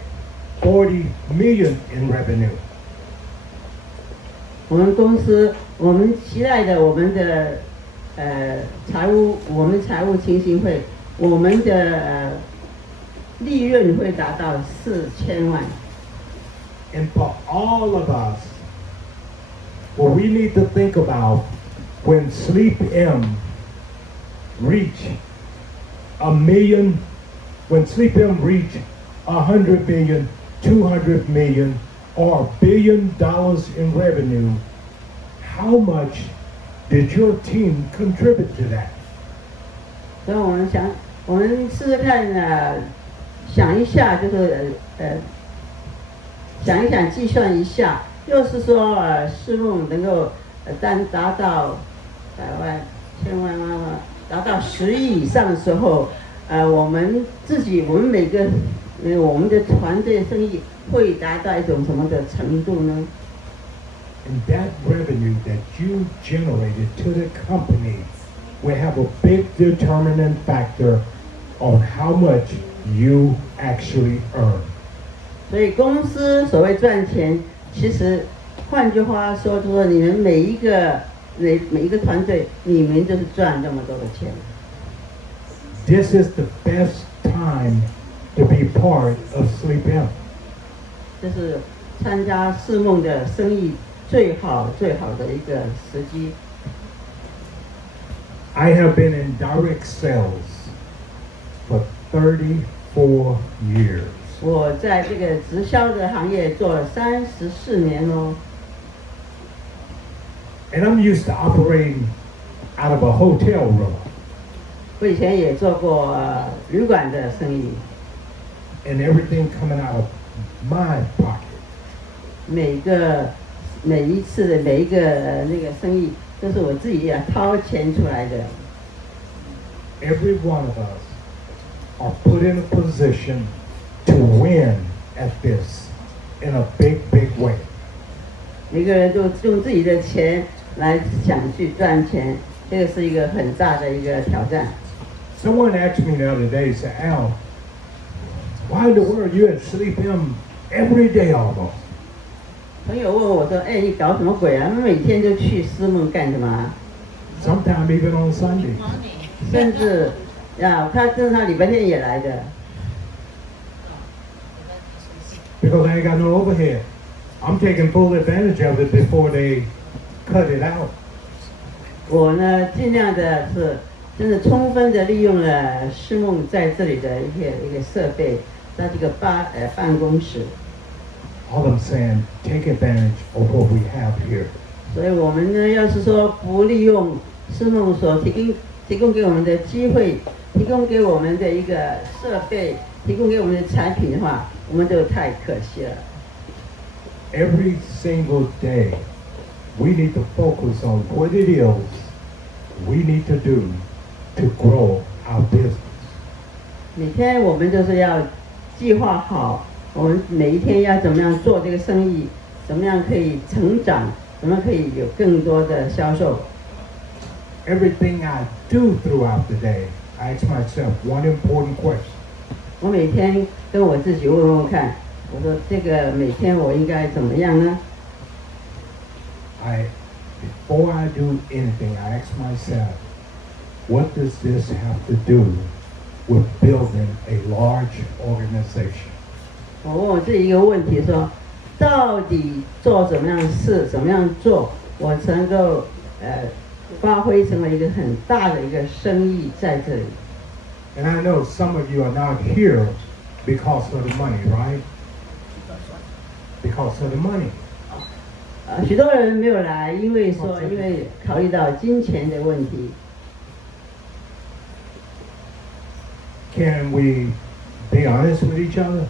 40 million in revenue. 我们公司，我们期待的，我们的我们财务情形会，我们的利润会达到4000万。And for all of us, what we need to think about when SleepM reach a million, when SleepM reach 100 million, 200 million, or $1 billion in revenue, how much did your team contribute to that? 所以我们试试看想一下，就是想一想，计算一下，又是说世梦能够达到100万、1000万、万，达到10亿以上的时候，我们每个我们的团队生意会达到一种什么的程度呢？ And that revenue that you generated to the company will have a big determinant factor on how much you actually earn. 所以公司所谓赚钱，其实换句话说，就是说你们每一个团队，你们就是赚那么多的钱。This is the best time to be part of SleepM. 这是参加世梦的生意最好的一个时机。I have been in direct sales for 34 years. 我在这个直销的行业做了34年哦。And I'm used to operating out of a hotel room. 我以前也做过旅馆的生意。And everything coming out of my pocket. 每一次的每一个那个生意都是我自己掏钱出来的。Every one of us are put in a position to win at this in a big, big way. 每个人都用自己的钱来想去赚钱，这个是一个很大的一个挑战。Someone asked me the other day, said, Al, why in the world you at SleepM every day almost? 朋友问我说：“哎，你搞什么鬼啊？每天就去私梦干什么啊？” Sometimes even on Sundays. 甚至他礼拜天也来的。Because I ain't got no overhead. I'm taking full advantage of it before they cut it out. 我呢，尽量的真的充分的利用了世梦在这里的一个设备，在这个办公室。All I'm saying, take advantage of what we have here. 所以我们呢，要是说不利用世梦所提供给我们的机会，提供给我们的一个设备，提供给我们的产品的话，我们就太可惜了。Every single day, we need to focus on what it is we need to do to grow our business. 每天我们就是要计划好，我们每一天要怎么样做这个生意，怎么样可以成长，怎么可以有更多的销售。Everything I do throughout the day, I ask myself one important question. 我每天跟我自己问看，我说这个每天我应该怎么样呢？ Before I do anything, I ask myself, what does this have to do with building a large organization? 我问我自己一个问题说，到底做怎么样的事，怎么样做，我才能够发挥成为一个很大的一个生意在这里。And I know some of you are not here because of the money, right? Because of the money. 许多人没有来，因为考虑到金钱的问题。Can we be honest with each other?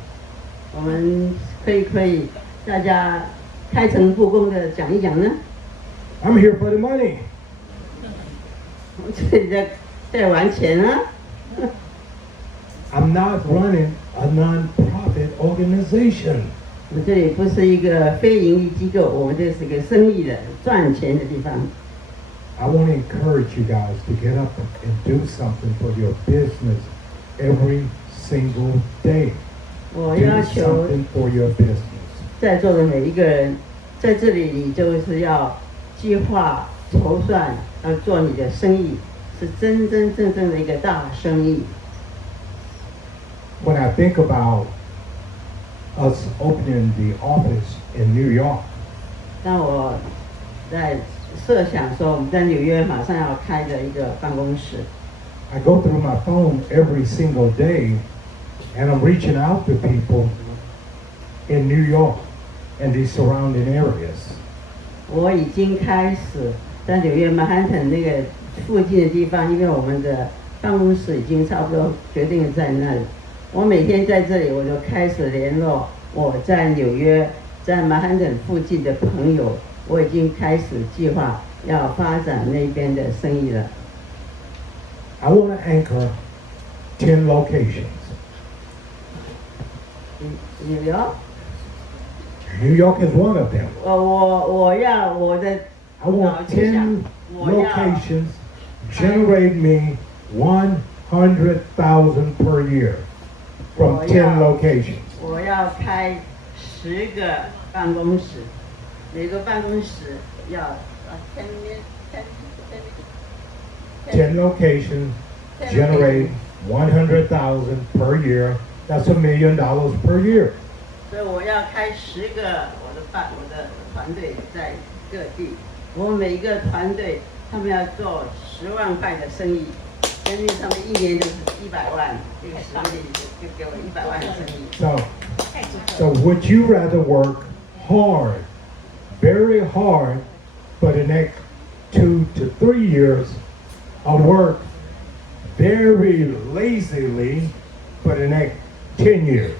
我们可以大家开诚布公的讲一讲呢？ I'm here for the money. 我这里在玩钱啊。I'm not running a non-profit organization. 我们这里不是一个非盈利机构，我们这是一个生意的赚钱的地方。I want to encourage you guys to get up and do something for your business every single day. 我 Do 要求 something for your business. 在座的每一个人，在这里你就是要计划筹算，要做你的生意，是真真正正的一个大生意。When I think about us opening the office in New York, 当我在设想说我们在纽约马上要开的一个办公室， I go through my phone every single day and I'm reaching out to people in New York and the surrounding areas. 我已经开始在纽约曼哈顿那个附近的地方，因为我们的办公室已经差不多决定在那里。我每天在这里，我就开始联络我在纽约、在曼哈顿附近的朋友，我已经开始计划要发展那边的生意了。I want to anchor 10 locations. 纽约， New York is one of them. 我要我的 I want 10 locations generate me 100,000 per year from 10 locations. 我要开10个办公室，每个办公室要10 locations generate 100,000 per year. That's $1 million per year. 所以我要开10个我的团队在各地，我每一个团队他们要做10万块的生意，所以他们一年就是100万，这个10个就给我100万的生意。So would you rather work hard, very hard, for the next 2 to 3 years, or work very lazily for the next 10 years?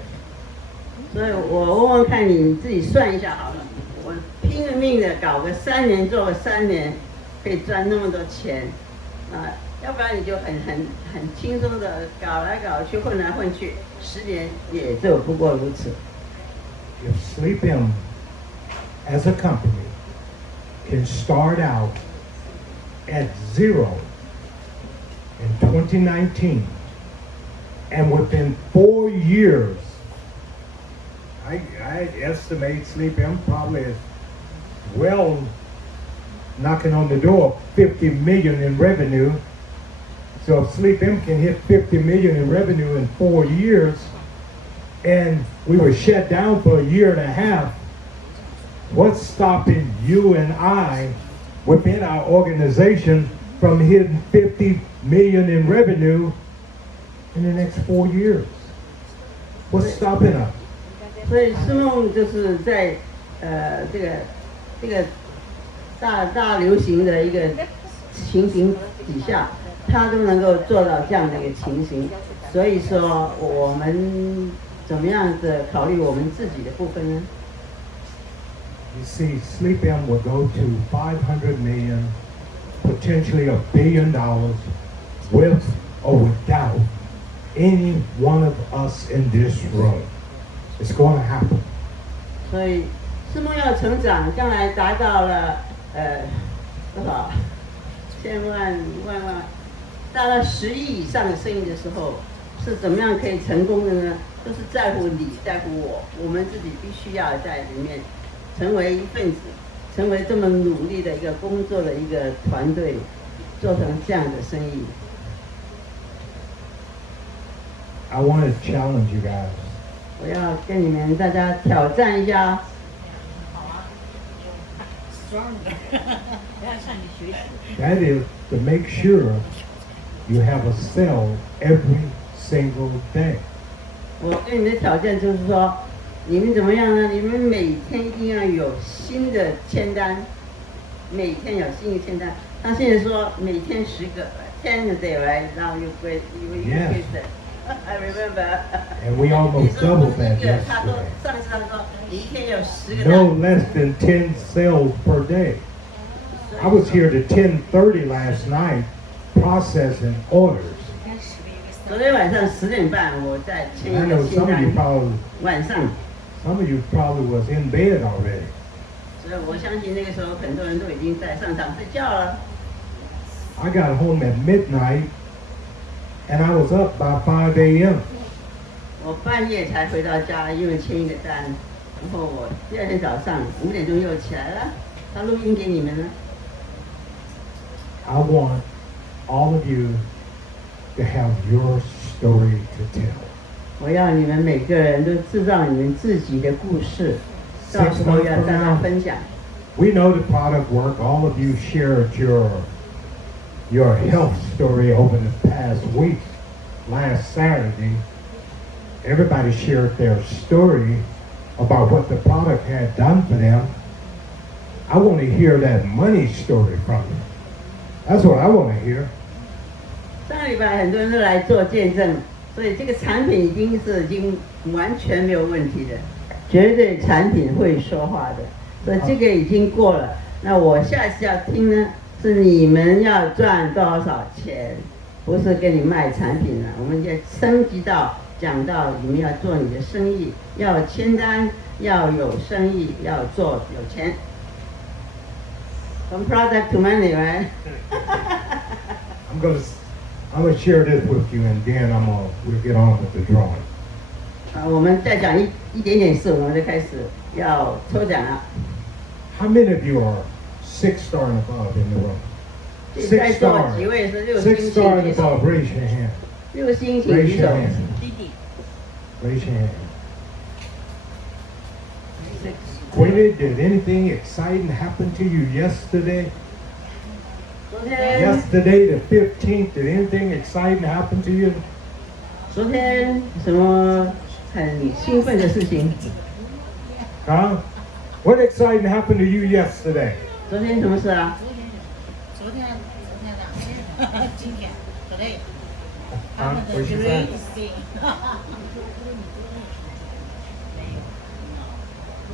所以我问问看你自己算一下好了，我拼了命的搞个3年，做个3年，可以赚那么多钱，啊，要不然你就很轻松的搞来搞去，混来混去，10年也就不过如此。If SleepM as a company can start out at 0 in 2019, and within 4 years, I estimate SleepM probably is well knocking on the door of 50 million in revenue. So if SleepM can hit 50 million in revenue in 4 years, and we were shut down for a year and a half, what's stopping you and I within our organization from hitting 50 million in revenue in the next 4 years? What's stopping us? 所以思梦就是在这个大流行的一个情形底下，他都能够做到这样的一个情形。所以说我们怎么样子考虑我们自己的部分呢？ You see, SleepM will go to 500 million, potentially $1 billion, with or without any one of us in this room. It's going to happen. 所以思梦要成长，将来达到了多少千万达到10亿以上的生意的时候，是怎么样可以成功的呢？就是在乎你，在乎我，我们自己必须要在里面成为一份子，成为这么努力的一个工作的一个团队，做成这样的生意。I want to challenge you guys. 我要跟你们大家挑战一下。That is to make sure you have a sale every single day. 我跟你们的条件就是说，你们怎么样呢？你们每天一定要有新的签单，每天有新的签单。他现在说每天10个，10 a day, right? Now you increase it. I remember. And we almost doubled that 他说 yesterday. 上次他说你一天有10个 No 单。 less than 10 sales per day. I was here to 10:30 last night processing orders. 昨天晚上10点半，我在签 I 一 know 个新 some of you 单。 probably 晚上， some of you probably was in bed already. 所以我相信那个时候很多人都已经在上场睡觉了。 I got home at midnight and I was up by 5 a.m. 我半夜才回到家，因为签一个单，然后我第二天早上5点钟又起来了。他录音给你们了。 I want all of you to have your story to tell. 我要你们每个人都制造你们自己的故事，到时候要跟他分享。 We know the product work. All of you shared your health story over the past week. Last Saturday, everybody shared their story about what the product had done for them. I want to hear that money story from you. That's what I want to hear. 上个礼拜很多人都来做见证，所以这个产品已经完全没有问题的，绝对产品会说话的，所以这个已经过了。那我下次要听呢，是你们要赚多少钱，不是跟你卖产品了。我们就升级到讲到你们要做你的生意，要签单，要有生意，要做有钱。From product to money, right? I'm gonna share this with you, and then we'll get on with the drawing. 我们再讲一点点事，我们就开始要抽奖了。 How many of you are 6-star and above in the room? 在 6 座 star. 几位是6 6 星 star 请 and 举手 above. Raise your hand. ，6星请 Raise 举 your 手。 hand. Raise your hand. Queenie, did anything exciting happen to you yesterday? 昨天 Yesterday, the 15th, did anything exciting happen to you? 昨天什么很兴奋的事情？ Huh? What exciting happened to you yesterday? 昨天什么事啊？今天 today Huh? What you say?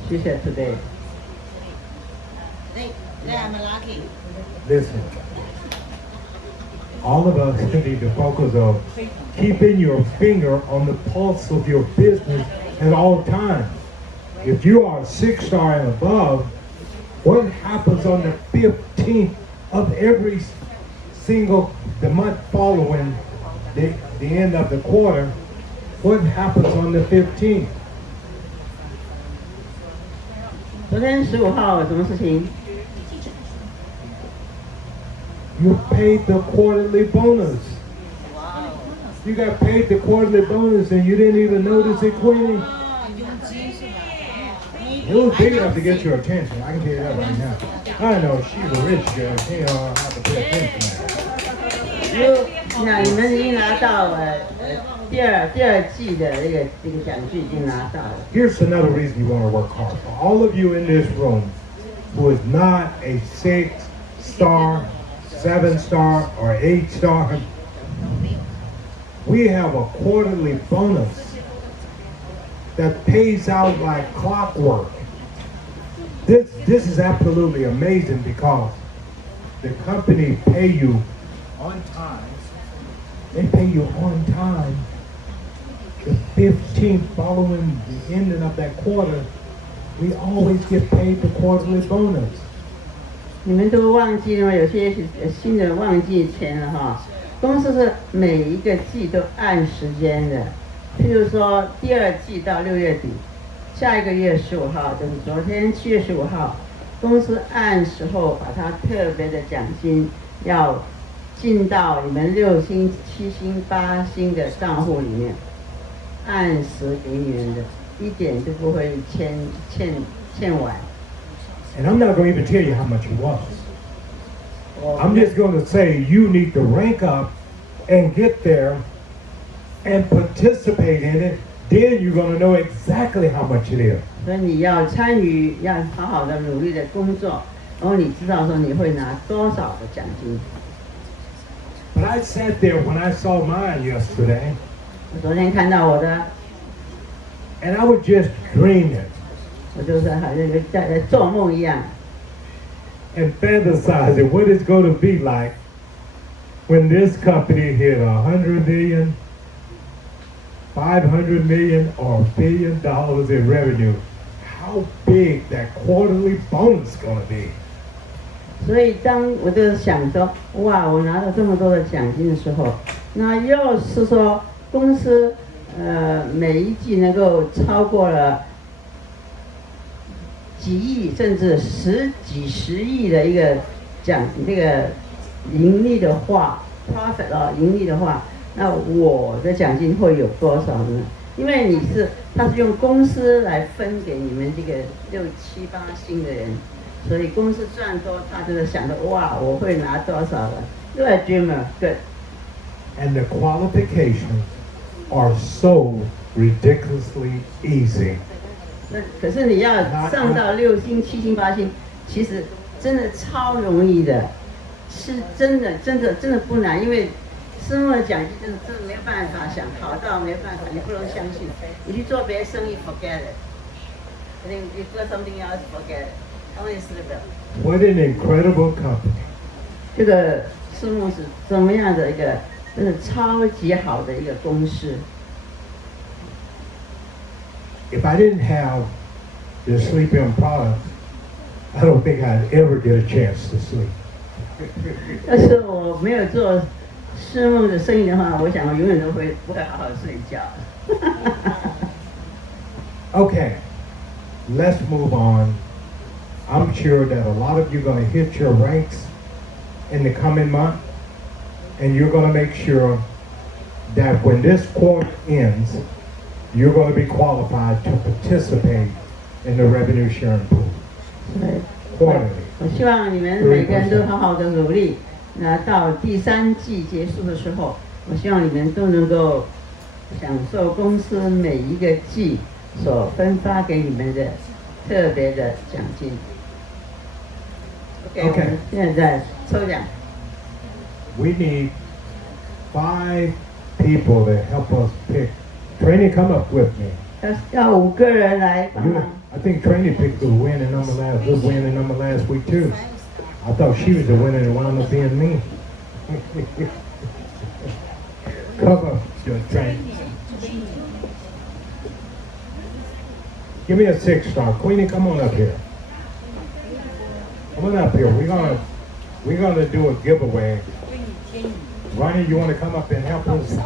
She said today. today I'm lucky. Listen. All of us need to focus on keeping your finger on the pulse of your business at all times. If you are 6-star and above, what happens on the 15th of every the month following the end of the quarter? What happens on the 15th? 昨天15号有什么事情？ You paid the quarterly bonus. You got paid the quarterly bonus and you didn't even notice it, Queenie. It was big enough to get your attention. I can tell you that right now. I know she's a rich girl. She don't have to pay attention to that. 那你们已经拿到第二季的这个奖金已经拿到了。 Here's another reason you want to work hard. For all of you in this room who is not a 6-star, 7-star, or 8-star, we have a quarterly bonus that pays out like clockwork. This is absolutely amazing because the company pay you on time. They pay you on time. The 15th following the ending of that quarter, we always get paid the quarterly bonus. 你们都忘记了吗？有些新人忘记钱了哈。公司是每一个季都按时间的，譬如说第二季到6月底，下一个月15号就是昨天7月15号，公司按时候把它特别的奖金要进到你们6星、7星、8星的账户里面。按时给你们的，一点都不会欠晚。 And I'm not going to even tell you how much it was. 我 I'm just going to say you need to rank up and get there and participate in it. Then you're going to know exactly how much it is. 所以你要参与，要好好的努力的工作，然后你知道说你会拿多少的奖金。 But I sat there when I saw mine yesterday, 我昨天看到我的， and I was just dreaming 我就是好像在做梦一样， and fantasizing what it's going to be like when this company hit 100 million, 500 million, or $1 billion in revenue. How big that quarterly bonus is going to be. 所以当我就想说，哇，我拿到这么多的奖金的时候，那要是说公司每一季能够超过了几亿甚至几十亿的一个这个盈利的话 ，profit 盈利的话，那我的奖金会有多少呢？因为他是用公司来分给你们这个6、7、8星的人。 所以公司赚多，他就是想着哇，我会拿多少的。You're a dreamer, good. And the qualifications are so ridiculously easy. 可是你要上到6星、7星、8星，其实真的超容易的，是真的不难，因为私募的奖金真的没有办法想考到没有办法，你不能相信。你去做别的生意 ，forget it. I think you do something else, forget it. What an incredible company. 这个私募是怎么样的一个，真的超级好的一个公司。If I didn't have the SleepM product, I don't think I'd ever get a chance to sleep. 要是我没有做私募的生意的话，我想我永远都不会好好睡觉。Okay, let's move on. I'm sure that a lot of you are going to hit your ranks in the coming month, and you're going to make sure that when this quarter ends, you're going to be qualified to participate in the revenue sharing pool. 对， Quarterly. 我希望你们每个人都好好的努力。那到第3季结束的时候，我希望你们都能够享受公司每一个季所分发给你们的特别的奖金。OK， 我们现在抽奖。We need 5 people to help us pick. Trainee, come up with me. 要5个人来帮忙。 I think Trainee picked the winning number good winning number last week too. I thought she was the winner and wound up being me. Come up, Trainee. Give me a 6-star. Queenie, come on up here. Come on up here. We're gonna do a giveaway. Ronnie, you want to come up and help us?